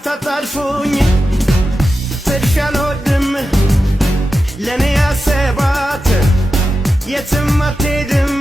አታጣድፉኝ ትሻልወድም ለኔ ያሰባት የትም አትሄድም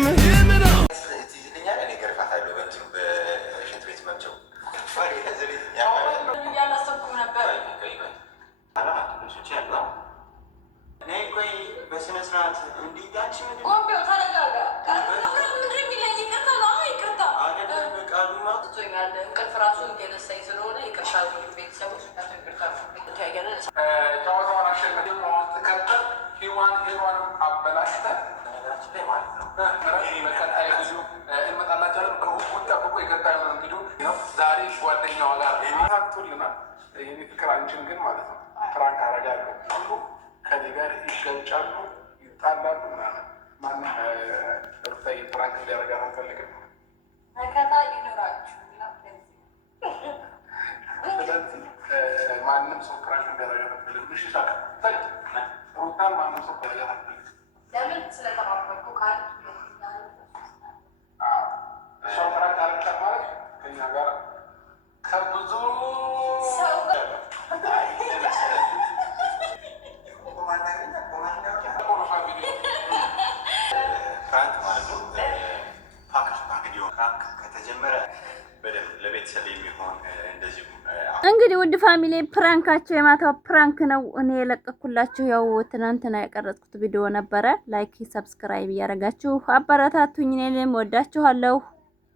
እንግዲህ ውድ ፋሚሊ ፕራንካቸው የማታው ፕራንክ ነው። እኔ የለቀኩላችሁ ያው ትናንትና ያቀረጽኩት ቪዲዮ ነበረ። ላይክ ሰብስክራይብ እያደረጋችሁ አበረታቱኝ። እኔም ወዳችኋለሁ።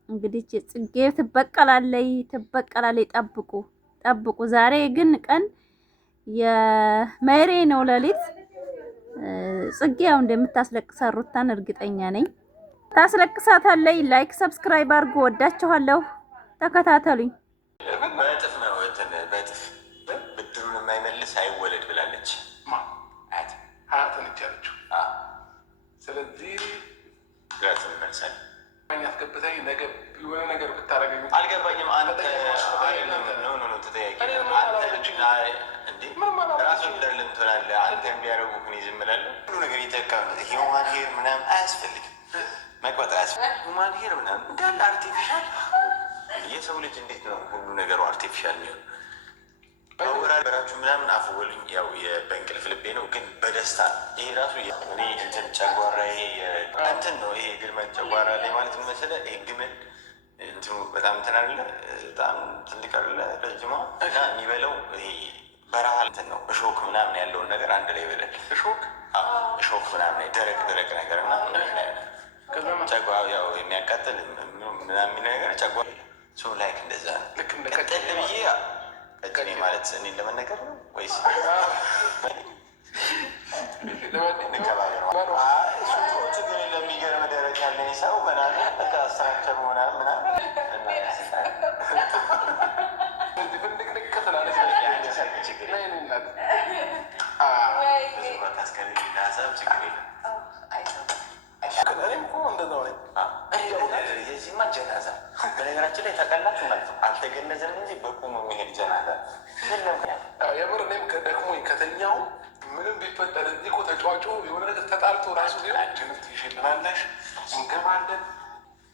እንግዲህ ጽጌ ትበቀላለች። ጠብቁ። ዛሬ ግን ቀን የመሬ ነው ሌሊት። ጽጌ ያው እንደምታስለቅሳት ሩታን እርግጠኛ ነኝ። ታስለቅሳታለች። ላይክ ሰብስክራይብ አድርጉ። ወዳችኋለሁ። ተከታተሉኝ። በእጥፍ ነው በእጥፍ ብድሩን የማይመልስ አይወለድ ብላለች። ሀያትን ይቻለችው። ስለዚህ ግራትን መልሳል ያስገብተኝ ነገ የሆነ ነገር ብታረገኝ አልገባኝም። አንተ ነው ተጠያቂ ራሱ ብለልን ትላለህ። አንተ ቢያደርጉ ግን ዝም እላለሁ። ሁሉ ነገር እየተካ ሂውማን ሄር ምናምን አያስፈልግም። መቅበጥ አያስፈልግም። ሂውማን ሄር ምናምን እንዳለ አርቲፊሻል። የሰው ልጅ እንዴት ነው ሁሉ ነገሩ አርቲፊሻል የሚሆን? በራችሁ ምናምን አፍወሉኝ። ያው በእንቅልፍ ልቤ ነው ግን በደስታ ይሄ ራሱ እኔ እንትን ጨጓራ ይሄ እንትን ነው ይሄ ግልመን ጨጓራ ላይ ማለት ነው መሰለህ። ይሄ ግመል እንትኑ በጣም እንትን አይደለ በጣም ትልቅ አይደለ ረጅማ እና የሚበላው ይሄ በረሃ እንትን ነው እሾክ ምናምን ያለውን ነገር አንድ ላይ ይበላል። እሾክ ምናምን ደረቅ ነገር እና ጨጓራ ያው የሚያቃጥል ምናምን ነገር ጨጓራ ሶ ላይክ እንደዛ ነው። ልክ እንደ ቀጠል ብዬ እኔ ማለት እኔ ለመነገር ነው ወይስ ችግር ለሚገርም ደረጃ ያለኝ ሰው ምናምን በቃ ስትራክቸር ምናምን በነገራችን ላይ ተቀላችሁ ማለት ነው። አልተገነዘም እንጂ በቁሙ የሚሄድ ጀናዛ የምር እኔም ከደክሞኝ ከተኛው ምንም ቢፈጠር እዚህ እኮ ተጫዋቹ የሆነ ነገር ተጣልቶ ራሱ ጅንት ይሽልናለሽ እንገባለን።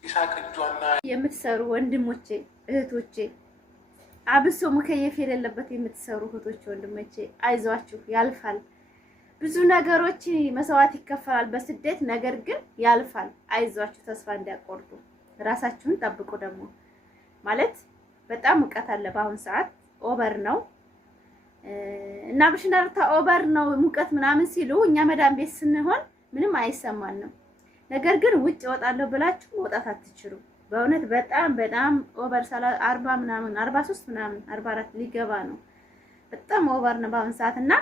ይሳቅ እጇና የምትሰሩ ወንድሞቼ እህቶቼ፣ አብሶ ሙከየፍ የሌለበት የምትሰሩ እህቶቼ ወንድሞቼ አይዟችሁ፣ ያልፋል። ብዙ ነገሮች መስዋዕት ይከፈላል በስደት ነገር ግን ያልፋል። አይዟችሁ፣ ተስፋ እንዳያቆርጡ፣ ራሳችሁን ጠብቁ። ደግሞ ማለት በጣም ሙቀት አለ በአሁን ሰዓት ኦቨር ነው እና ብሽናርታ ኦቨር ነው ሙቀት ምናምን ሲሉ እኛ መዳም ቤት ስንሆን ምንም አይሰማንም። ነገር ግን ውጭ እወጣለሁ ብላችሁ መውጣት አትችሉ። በእውነት በጣም ኦቨር 40 ምናምን 43 ምናምን 44 ሊገባ ነው። በጣም ኦቨር ነው በአሁን ሰዓት እና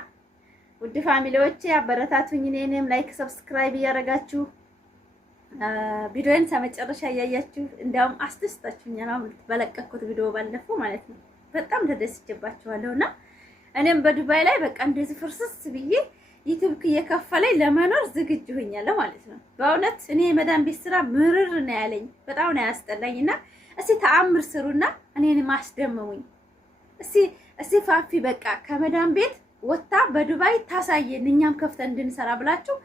ውድ ፋሚሊዎቼ አበረታቱኝ። እኔንም ላይክ ሰብስክራይብ እያደረጋችሁ ቪዲዮን ተመጨረሻ እያያችሁ እንዲያውም አስደስታችሁኛል። አሁን በለቀኩት ቪዲዮ ባለፈው ማለት ነው በጣም ተደስቼባችኋለሁና እኔም በዱባይ ላይ በቃ እንደዚህ ፍርስስ ብዬ ዩቲዩብ እየከፈለኝ ለመኖር ዝግጁ ሆኛለሁ ማለት ነው። በእውነት እኔ የመዳን ቤት ስራ ምርር ነው ያለኝ፣ በጣም ነው ያስጠላኝና እስቲ ተአምር ስሩና እኔን ማስደመሙኝ። እስቲ ፋፊ በቃ ከመዳን ቤት ወጣ በዱባይ ታሳየን እኛም ከፍተን እንድንሰራ ብላችሁ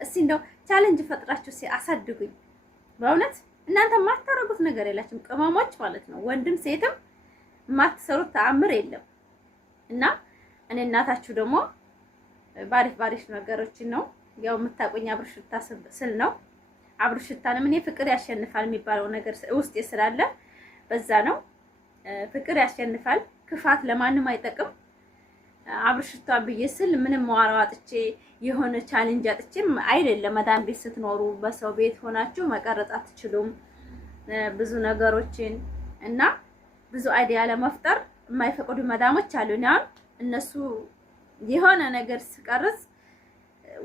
እስቲ እንደው ቻሌንጅ ፈጥራችሁ አሳድጉኝ። በእውነት እናንተ የማታረጉት ነገር የላችሁም ቅመሞች ማለት ነው። ወንድም ሴትም የማትሰሩት ተአምር የለም። እና እኔ እናታችሁ ደግሞ ባሪፍ ነገሮችን ነው ያው የምታቆኝ አብርሽታ ስል ነው። አብርሽታንም እኔ ፍቅር ያሸንፋል የሚባለው ነገር ውስጤ ስላለ በዛ ነው። ፍቅር ያሸንፋል፣ ክፋት ለማንም አይጠቅም። አብርሽታ ብዬ ስል ምንም መዋራው አጥቼ የሆነ ቻሌንጅ አጥቼም አይደለም። መዳም ቤት ስትኖሩ በሰው ቤት ሆናችሁ መቀረጽ አትችሉም ብዙ ነገሮችን እና ብዙ አይዲያ ለመፍጠር የማይፈቅዱ መዳሞች አሉ። አሁን እነሱ የሆነ ነገር ሲቀርጽ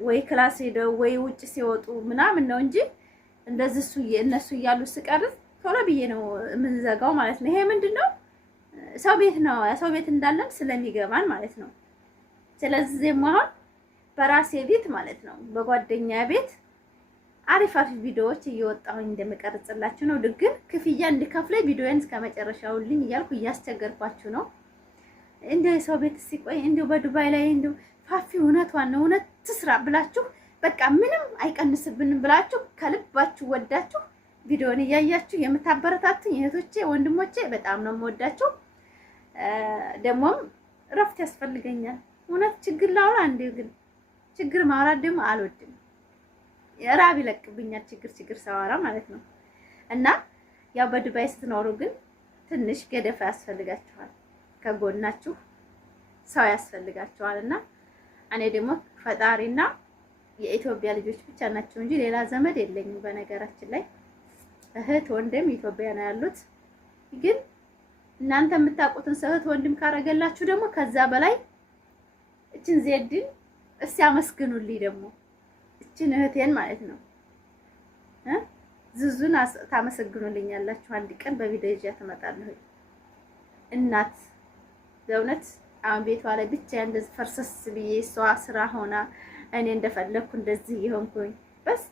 ወይ ክላስ ሄደው ወይ ውጭ ሲወጡ ምናምን ነው እንጂ እንደዚህ እነሱ እያሉ ሲቀርጽ ቶሎ ብዬ ነው የምንዘጋው ማለት ነው። ይሄ ምንድነው ሰው ቤት ነው፣ ሰው ቤት እንዳለን ስለሚገባን ማለት ነው። ስለዚህ አሁን በራሴ ቤት ማለት ነው በጓደኛ ቤት አሪፍ ቪዲዮዎች እየወጣሁኝ እንደምቀርጽላችሁ ነው። ግን ክፍያ እንድከፍለኝ ቪዲዮን እስከመጨረሻውልኝ እያልኩ እያስቸገርኳችሁ ነው። እንደ ሰው ቤት ሲቆይ እንደው በዱባይ ላይ እንደው ፋፊ እውነቷን ነው እውነት ትስራ ብላችሁ በቃ ምንም አይቀንስብንም ብላችሁ ከልባችሁ ወዳችሁ ቪዲዮን እያያችሁ የምታበረታቱኝ እህቶቼ ወንድሞቼ በጣም ነው የምወዳችሁ። ደግሞም እረፍት ያስፈልገኛል። እውነት ችግር ላውራ እንዴ? ግን ችግር ማውራት ደግሞ አልወድም። ራብ ይለቅብኛል ችግር ሳወራ ማለት ነው። እና ያው በዱባይ ስትኖሩ ግን ትንሽ ገደፋ ያስፈልጋችኋል። ከጎናችሁ ሰው ያስፈልጋችኋል። እና እኔ ደግሞ ፈጣሪና የኢትዮጵያ ልጆች ብቻ ናቸው እንጂ ሌላ ዘመድ የለኝም። በነገራችን ላይ እህት ወንድም ኢትዮጵያ ነው ያሉት። ግን እናንተ የምታውቁትን ሰው እህት ወንድም ካረገላችሁ ደግሞ ከዛ በላይ እችን ዜድን እስኪ አመስግኑልኝ። ደግሞ እችን እህቴን ማለት ነው ዝዙን ታመሰግኑልኛላችሁ። አንድ ቀን በቪዲዮ ይዤ ትመጣለሁ። እናት በእውነት አሁን ቤቷ ላይ ብቻ እንደዚህ ፈርሰስ ብዬ እሷ ስራ ሆና እኔ እንደፈለኩ እንደዚህ ይሆንኩኝ በስ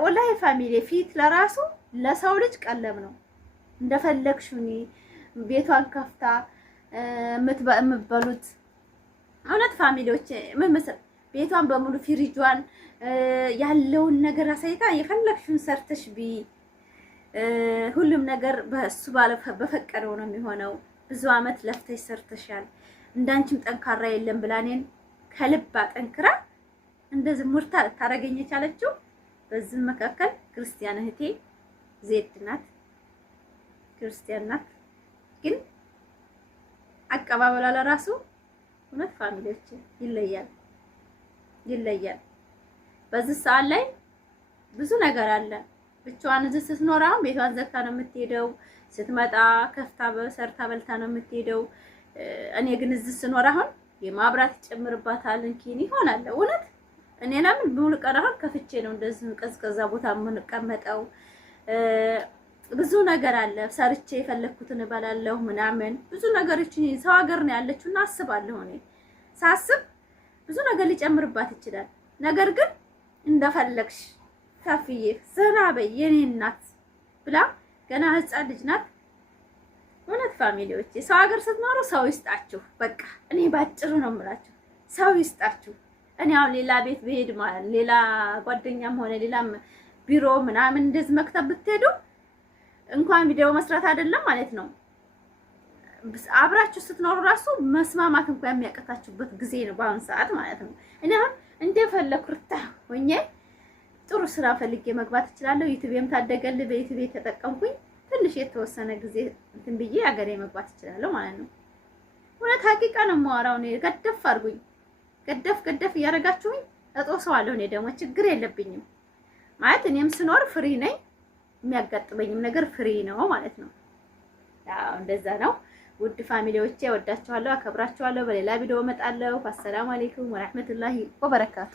ወላሂ ፋሚሊ ፊት ለራሱ ለሰው ልጅ ቀለም ነው። እንደፈለግሽኒ ቤቷን ከፍታ የምትበሉት እውነት ፋሚሊዎች ምን መሰል ቤቷን በሙሉ ፍሪጇን ያለውን ነገር አሳይታ የፈለግሽውን ሰርተሽ ሁሉም ነገር በሱ በፈቀደው ነው የሚሆነው። ብዙ አመት ለፍተሽ ሰርተሻል፣ እንዳንቺም ጠንካራ የለም ብላ እኔን ከልብ አጠንክራ እንደዚህ ሙርታ ታረገኝ የቻለችው በዚህ መካከል ክርስቲያን እህቴ ዜድ ናት። ክርስቲያን ናት፣ ግን አቀባበሏ ለራሱ እውነት ፋሚሊዎች ይለያል። በዚህ ሰዓት ላይ ብዙ ነገር አለ። ብቻዋን እዚህ ስትኖር አሁን ቤቷን ዘግታ ነው የምትሄደው። ስትመጣ ከፍታ በሰርታ በልታ ነው የምትሄደው። እኔ ግን እዚህ ስኖር አሁን የማብራት ይጨምርባታል እንኪን ይሆናል። እውነት እኔ ለምን ሙሉ ቀን አሁን ከፍቼ ነው እንደዚህ ቀዝቀዛ ቦታ የምንቀመጠው። ብዙ ነገር አለ። ሰርቼ የፈለኩትን እበላለሁ ምናምን ብዙ ነገሮች ሰው ሀገር ነው ያለችውና አስባለሁ። እኔ ሳስብ ብዙ ነገር ሊጨምርባት ይችላል። ነገር ግን እንደፈለግሽ ከፍዬ ዘና በይ የኔ እናት ብላ ገና ህፃን ልጅ ናት። እውነት ፋሚሊዎች ሰው ሀገር ስትኖሩ ሰው ይስጣችሁ። በቃ እኔ ባጭሩ ነው የምላችሁ፣ ሰው ይስጣችሁ። እኔ አሁን ሌላ ቤት ብሄድ ማለት ሌላ ጓደኛም ሆነ ሌላም ቢሮ ምናምን እንደዚህ መክተብ ብትሄዱ እንኳን ቪዲዮ መስራት አይደለም ማለት ነው አብራችሁ ስትኖሩ ራሱ መስማማት እንኳን የሚያቀታችሁበት ጊዜ ነው በአሁን ሰዓት ማለት ነው። እኔ አሁን እንደፈለኩ ርታ ሆኜ ጥሩ ስራ ፈልጌ መግባት እችላለሁ። ዩቲዩብም ታደገልኝ በዩቲዩብ ተጠቀምኩኝ ትንሽ የተወሰነ ጊዜ እንትን ብዬ አገሬ መግባት እችላለሁ ማለት ነው። እውነት ሀቂቃ ነው የማወራው። እኔ ገደፍ አድርጉኝ፣ ገደፍ እያደረጋችሁኝ እጦሰዋለሁ። እኔ ደግሞ ችግር የለብኝም ማለት እኔም ስኖር ፍሪ ነኝ። የሚያጋጥመኝም ነገር ፍሪ ነው ማለት ነው። ያው እንደዛ ነው። ውድ ፋሚሊዎቼ ወዳችኋለሁ፣ አከብራችኋለሁ። በሌላ ቪዲዮ እመጣለሁ። አሰላሙ አለይኩም ወራህመቱላሂ ወበረካቱ።